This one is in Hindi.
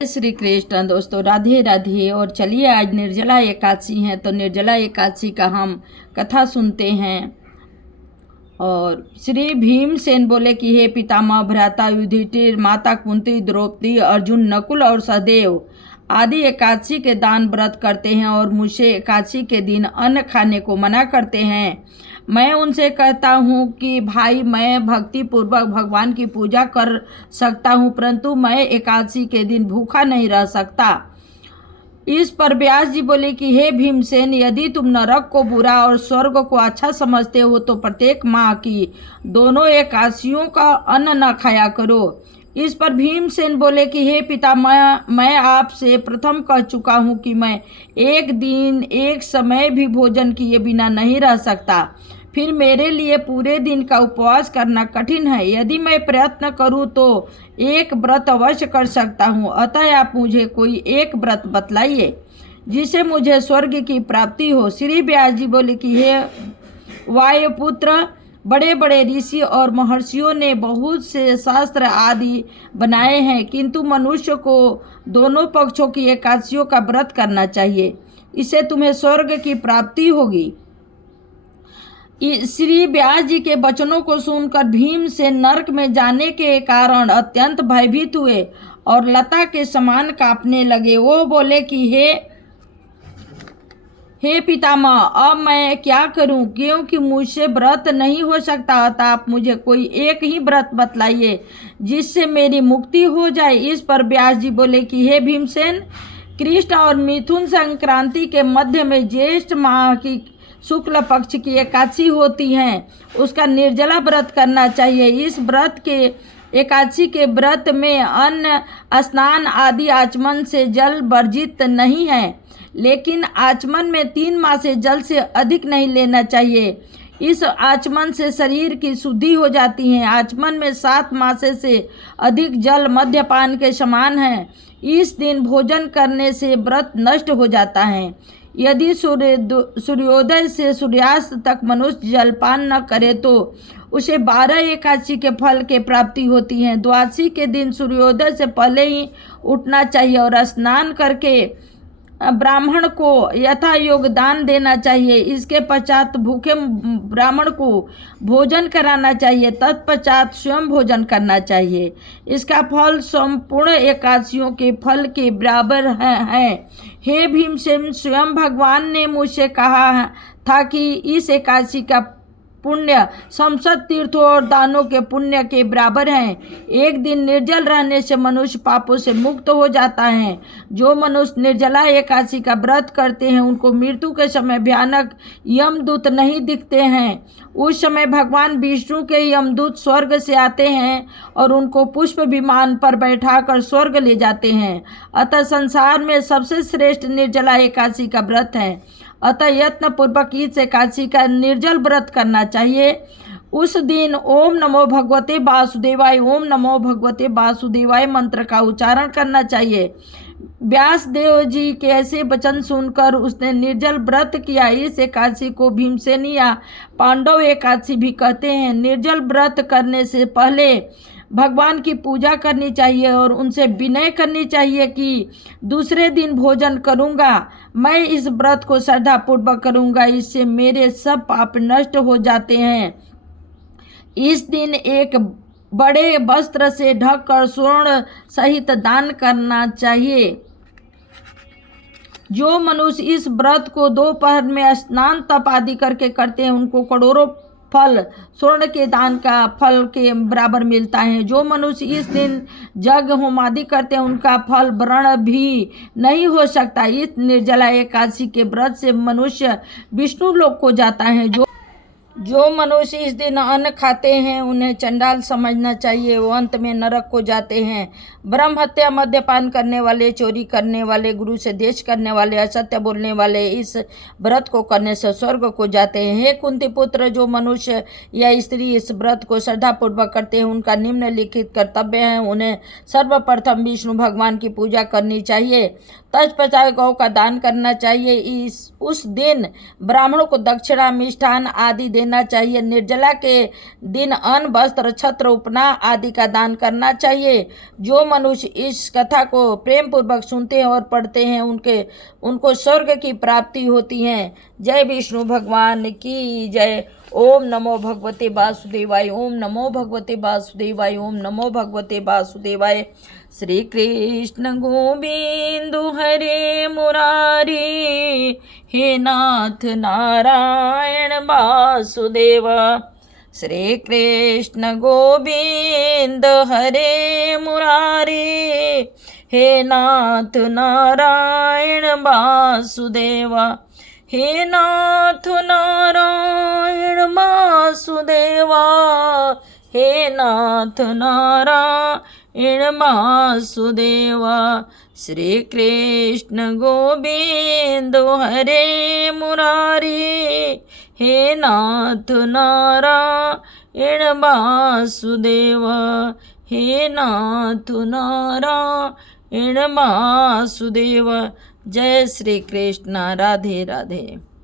श्री कृष्ण दोस्तों, राधे राधे। और चलिए आज निर्जला एकादशी है तो निर्जला एकादशी का हम कथा सुनते हैं। और श्री भीमसेन बोले कि हे पितामह, भ्राता युधिष्ठिर, माता कुंती, द्रौपदी, अर्जुन, नकुल और सहदेव आदि एकादशी के दान व्रत करते हैं और मुझसे एकादशी के दिन अन्न खाने को मना करते हैं। मैं उनसे कहता हूँ कि भाई, मैं भक्ति पूर्वक भगवान की पूजा कर सकता हूँ, परंतु मैं एकादशी के दिन भूखा नहीं रह सकता। इस पर व्यास जी बोले कि हे भीमसेन, यदि तुम नरक को बुरा और स्वर्ग को अच्छा समझते हो तो प्रत्येक माह की दोनों एकादशियों का अन्न न खाया करो। इस पर भीमसेन बोले कि हे पिता, मैं आपसे प्रथम कह चुका हूँ कि मैं एक दिन एक समय भी भोजन किए बिना नहीं रह सकता। फिर मेरे लिए पूरे दिन का उपवास करना कठिन है। यदि मैं प्रयत्न करूं तो एक व्रत अवश्य कर सकता हूं। अतः आप मुझे कोई एक व्रत बतलाइए जिससे मुझे स्वर्ग की प्राप्ति हो। श्री व्यास जी बोले कि हे वायुपुत्र, बड़े बड़े ऋषि और महर्षियों ने बहुत से शास्त्र आदि बनाए हैं, किंतु मनुष्य को दोनों पक्षों की एकादशियों का व्रत करना चाहिए। इससे तुम्हें स्वर्ग की प्राप्ति होगी। श्री व्यास जी के वचनों को सुनकर भीम से नरक में जाने के कारण अत्यंत भयभीत हुए और लता के समान कांपने लगे। वो बोले कि हे पितामह, अब मैं क्या करूं, क्योंकि मुझसे व्रत नहीं हो सकता। अतः आप मुझे कोई एक ही व्रत बतलाइए जिससे मेरी मुक्ति हो जाए। इस पर व्यास जी बोले कि हे भीमसेन, कृष्ण और मिथुन संक्रांति के मध्य में ज्येष्ठ माह की शुक्ल पक्ष की एकादशी होती हैं, उसका निर्जला व्रत करना चाहिए। इस व्रत के एकादशी के व्रत में अन्न, स्नान आदि आचमन से जल वर्जित नहीं है, लेकिन आचमन में 3 माह से जल से अधिक नहीं लेना चाहिए। इस आचमन से शरीर की शुद्धि हो जाती है। आचमन में 7 मासे से अधिक जल मद्यपान के समान है। इस दिन भोजन करने से व्रत नष्ट हो जाता है। यदि सूर्योदय से सूर्यास्त तक मनुष्य जलपान न करे तो उसे 12 एकादशी के फल के प्राप्ति होती है। द्वादशी के दिन सूर्योदय से पहले ही उठना चाहिए और स्नान करके ब्राह्मण को यथा योगदान देना चाहिए। इसके पश्चात भूखे ब्राह्मण को भोजन कराना चाहिए। तत्पश्चात स्वयं भोजन करना चाहिए। इसका फल संपूर्ण एकादशियों के फल के बराबर है। हे भीमसेन, स्वयं भगवान ने मुझसे कहा था कि इस एकादशी का पुण्य समस्त तीर्थों और दानों के पुण्य के बराबर है। एक दिन निर्जल रहने से मनुष्य पापों से मुक्त हो जाता है। जो मनुष्य निर्जला एकादशी का व्रत करते हैं उनको मृत्यु के समय भयानक यमदूत नहीं दिखते हैं। उस समय भगवान विष्णु के यमदूत स्वर्ग से आते हैं और उनको पुष्प विमान पर बैठाकर स्वर्ग ले जाते हैं। अतः संसार में सबसे श्रेष्ठ निर्जला एकादशी का व्रत है। अतः यत्न पूर्वक इस एकादशी का निर्जल व्रत करना चाहिए। उस दिन ओम नमो भगवते वासुदेवाय, ओम नमो भगवते वासुदेवाय मंत्र का उच्चारण करना चाहिए। व्यास देव जी के ऐसे वचन सुनकर उसने निर्जल व्रत किया। इस एकादशी को भीमसेनी या पांडव एकादशी भी कहते हैं। निर्जल व्रत करने से पहले भगवान की पूजा करनी चाहिए और उनसे विनय करनी चाहिए कि दूसरे दिन भोजन करूंगा। मैं इस व्रत को श्रद्धापूर्वक करूंगा, इससे मेरे सब पाप नष्ट हो जाते हैं। इस दिन एक बड़े वस्त्र से ढककर स्वर्ण सहित दान करना चाहिए। जो मनुष्य इस व्रत को दोपहर में स्नान तप आदि करके करते हैं उनको करोड़ों फल स्वर्ण के दान का फल के बराबर मिलता है। जो मनुष्य इस दिन यज्ञ होम आदि करते हैं उनका फल व्रण भी नहीं हो सकता। इस निर्जला एकादशी के व्रत से मनुष्य विष्णु लोक को जाता है। जो मनुष्य इस दिन अन्न खाते हैं उन्हें चंडाल समझना चाहिए, वो अंत में नरक को जाते हैं। ब्रह्म हत्या, मद्यपान करने वाले, चोरी करने वाले, गुरु से द्वेष करने वाले, असत्य बोलने वाले इस व्रत को करने से स्वर्ग को जाते हैं। हे कुंती पुत्र, जो मनुष्य या स्त्री इस व्रत को श्रद्धापूर्वक करते हैं उनका निम्नलिखित कर्तव्य है। उन्हें सर्वप्रथम विष्णु भगवान की पूजा करनी चाहिए। तत्पश्चात गौ का दान करना चाहिए। उस दिन ब्राह्मणों को दक्षिणा, मिष्ठान आदि देना देना चाहिए। निर्जला के दिन अन्न, वस्त्र, छत्र, उपना आदि का दान करना चाहिए। जो मनुष्य इस कथा को प्रेम पूर्वक सुनते हैं और पढ़ते हैं उनको स्वर्ग की प्राप्ति होती है। जय विष्णु भगवान की जय। ओम नमो भगवते वासुदेवाय। ओम नमो भगवते वासुदेवाय। ओम नमो भगवते वासुदेवाय। श्री कृष्ण गोविंद हरे मुरारी, हे नाथ नारायण वासुदेव। श्री कृष्ण गोविंद हरे मुरारी, हे नाथ नारायण वासुदेव। हे नाथ नारायण वासुदेवा, हे नाथ नारायण वासुदेवा। श्री कृष्ण गोविंद हरे मुरारी, हे नाथ नारायण वासुदेवा, हे नाथ नारायण वासुदेवा। जय श्री कृष्ण। राधे राधे।